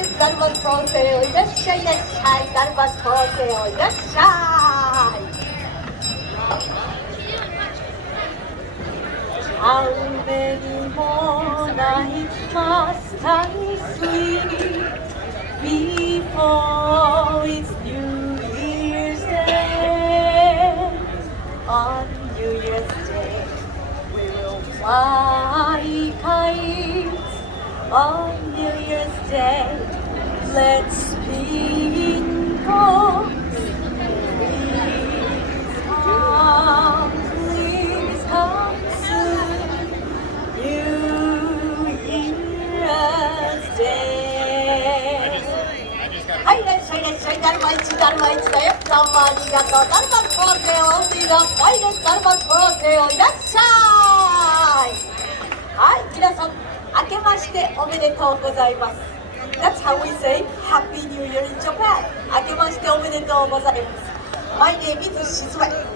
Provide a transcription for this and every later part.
です。だるまスポーツへいらっしゃいいらっしゃい。だるまスポーツへいらっしゃい。雨にもないマスターにsleep before it's New Year's Day. On New Year's Day, we will fly kites. On New Year's Day, let's spin tops. Please come soon. New Year's Day. はい、いらっしゃいいらっしゃい。だるま1、だるま1だよ。どうもありがとう。だるまスポーツへお見が深いです。だるまスポーツへおいらっしゃい。はい、皆さん、明けましておめでとうございます。That's how we say Happy New Year in Japan. 明けましておめでとうございます。My name is Shizue.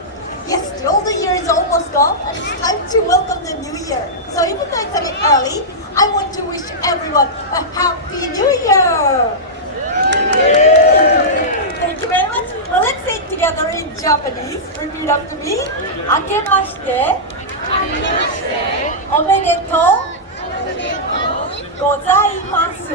Yes, the old year is almost gone and it's time to welcome the new year. So even though it's a bit early, I want to wish everyone a Happy New Year! Thank you very much. Well, let's say it together in Japanese. Repeat after me. 明けましておめでとうございます。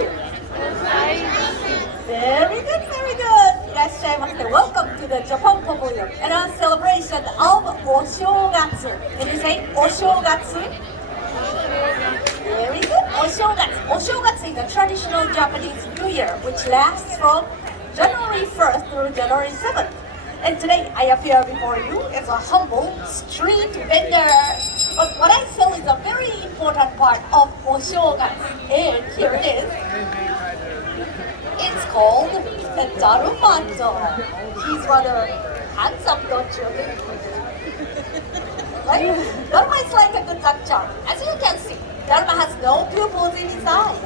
Very good, very good. いらっしゃいませ。Welcome to the Japan Pavilion and our celebration of お正月。Can you say お正月? Very good. お正月。お正月 is a traditional Japanese New Year which lasts from January 1st through January 7th. And today I appear before you as a humble street vendor. But what I sell is a very important part of お正月. And here it is. It's called the Daruma Vendor. He's rather handsome, don't you think? Right? Daruma is like a good luck charm. As you can see, Daruma has no pupils in his eyes.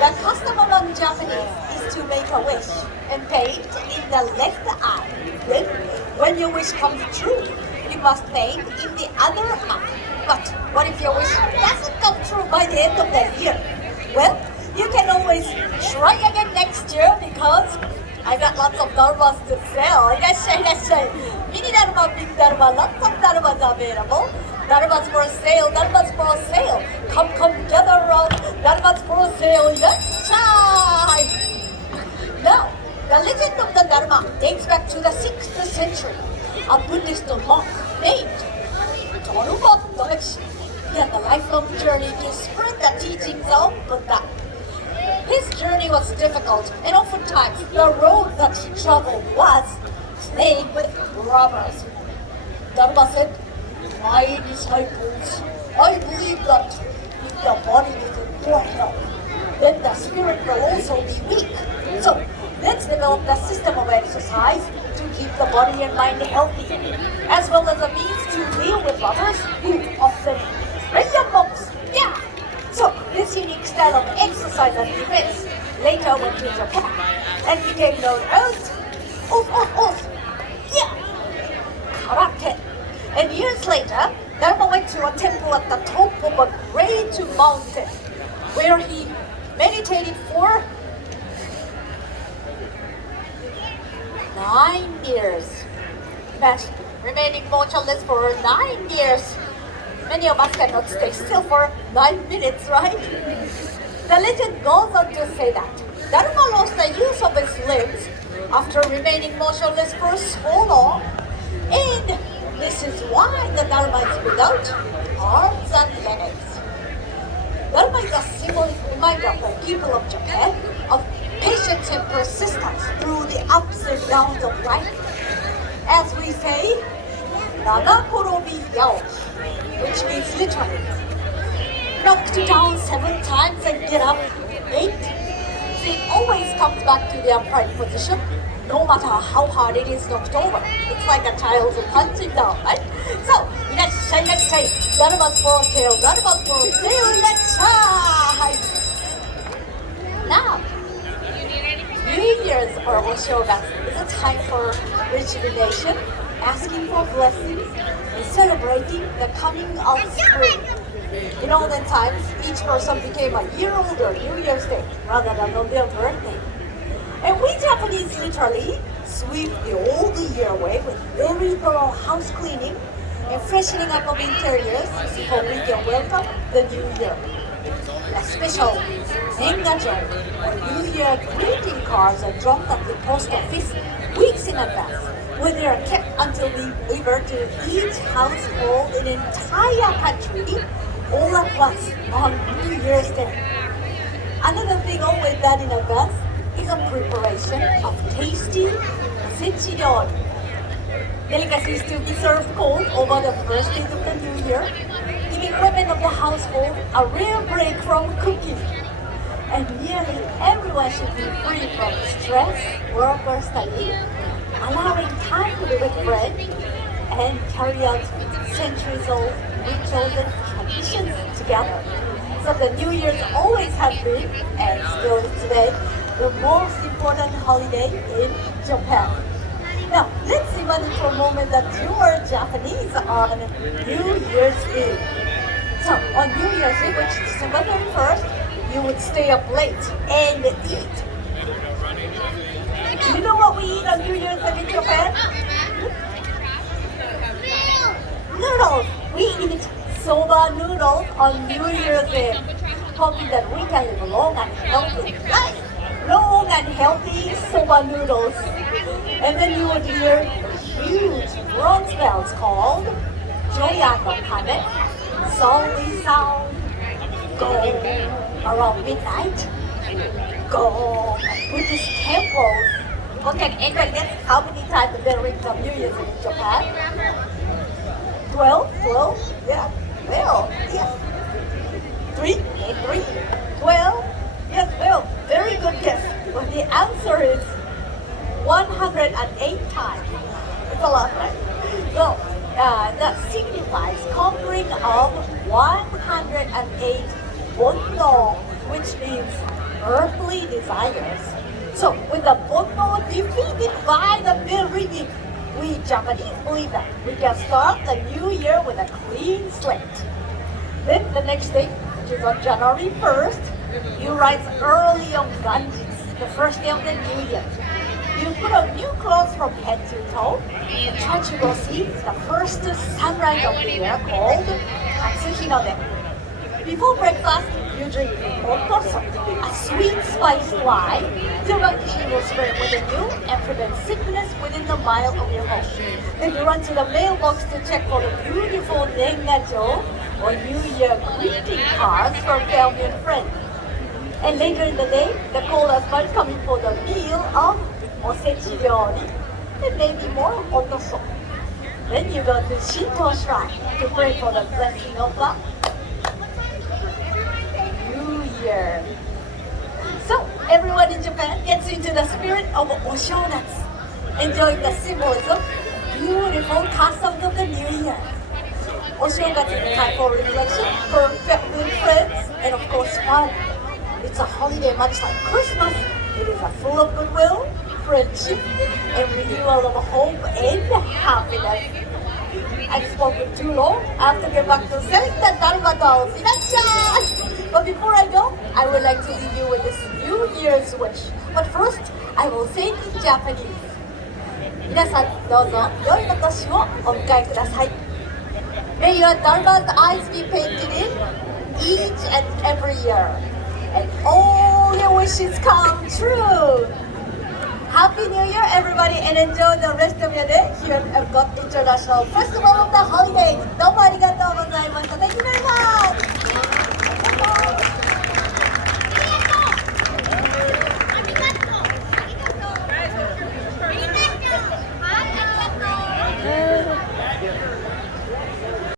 The custom among Japanese is to make a wish and paint in the left eye. Then, when your wish comes true, you must paint in the other eye. But what if your wish doesn't come true by the end of the year? Well, you can always try again next year because I got lots of darumas to sell. いらっしゃいいらっしゃい。ミニダルマ、ビッグダルマ、lots of darumas available. Darumas for sale, darumas for sale. Come gather around, darumas for sale. いらっしゃい。Now, the legend of the Daruma dates back to the 6th century. A Buddhist monk named Daruma began the lifelong journey to spread the teachings of Buddha. His journey was difficult, and oftentimes the road that he traveled was plagued with robbers. Daruma said, "My disciples, I believe that if the body is in poor health, then the spirit will also be weak. So let's develop a system of exercise to keep the body and mind healthy, as well as a means to deal with robbers who often prey on monks." Yeah. So this unique style of exercise and defense later went to Japan and became known as karate. And years later, Daruma went to a temple at the top of a great mountain where he meditated for 9 years. Imagine remaining motionless for 9 years. Many of us cannot stay still for 9 minutes, right? The legend goes on to say that Daruma lost the use of his limbs after remaining motionless for so long, and this is why the Daruma is without arms and legs. Daruma is a symbolic reminder for people of Japan of patience and persistence through the ups and downs of life. As we say, Nagakorobi Yaoki, which means literally knocked down 7 times and get up 8. So it always comes back to the upright position, no matter how hard it is knocked over. It's like a child punching down, right? So, いらっしゃいいらっしゃい。Daruma's for sale, Daruma's for sale, いらっしゃい。Now, New Year's or Oshogatsu is a time for rejuvenation, asking for blessings, and celebrating the coming of spring. In olden times, each person became a year older New Year's Day rather than on their birthday. And we Japanese literally sweep the old year away with very thorough house cleaning and freshening up of interiors before we can welcome the new year. A special Nengajo or New Year greeting cards are dropped at the post office weeks in advance, where they are kept until delivered to each household in the entire country all at once on New Year's Day. Another thing always done in advance is a preparation of tasty osechi ryori. Delicacies to be served cold over the first days of the new year, giving women of the household a rare break from cooking. And nearly everyone should be free from stress, work, or study, allowing time to be with friends and carry out centuries-old rituals and traditions together. So the New Year's always has been, and still is today, the most important holiday in Japan. Now, let's imagine for a moment that you are Japanese on New Year's Eve. So, on New Year's Eve, which is December 31st, you would stay up late and eat. You know what we eat on New Year's Eve in Japan? Noodles! We eat soba noodles on New Year's Eve, hoping that we can live a long and healthy life. Long and healthy soba noodles. And then you would hear huge bronze bells called Joya no Kane, solemnly sound, go around midnight, go Buddhist temples. Okay, anybody guess how many times the bell rings on New Year's in Japan? 12? Yeah, 12, yes. 3, 12, yes, 12. Very good guess. But the answer is 108 times. It's a lot, right? So, that signifies conquering of 108 bonno, which means earthly desires. So, with the bonno defeated by the bell ringing, we Japanese believe that we can start the new year with a clean slate. Then the next day, which is on January 1st, you rise early on Ganjis, the first day of the new year. You put on new clothes from head to toe and try to go see the first sunrise of the year called Katsuhinode. Before breakfast, you drink otoso, a sweet spiced wine, so that she will spread within you and prevent sickness within the mile of your home. Then you run to the mailbox to check for the beautiful Nengajo or New Year greeting cards from family and friends. And later in the day, the callers might come in for the meal of osechi ryori and maybe more otoso. Then you go to Shinto Shrine to pray for the blessing of the New Year. So everyone in Japan gets into the spirit of Oshogatsu, enjoying the symbolism, beautiful customs of the New Year. Oshogatsu is a time for reflection, for family, friends, and of course fun. It's a holiday much like Christmas. It is full of goodwill, friendship, and renewal of hope and happiness. I've spoken too long. I have to get back to selling the Daruma dolls. Iracha! But before I go, I would like to leave you with this New Year's wish. But first, I will say it in Japanese. 皆さんどうぞ良いお年をお迎えください。May your Daruma's eyes be painted in each and every year, and all your wishes come true. Happy New Year, everybody, and enjoy the rest of your day here at Epcot International Festival of the Holidays. どうもありがとうございました。Thank you very much.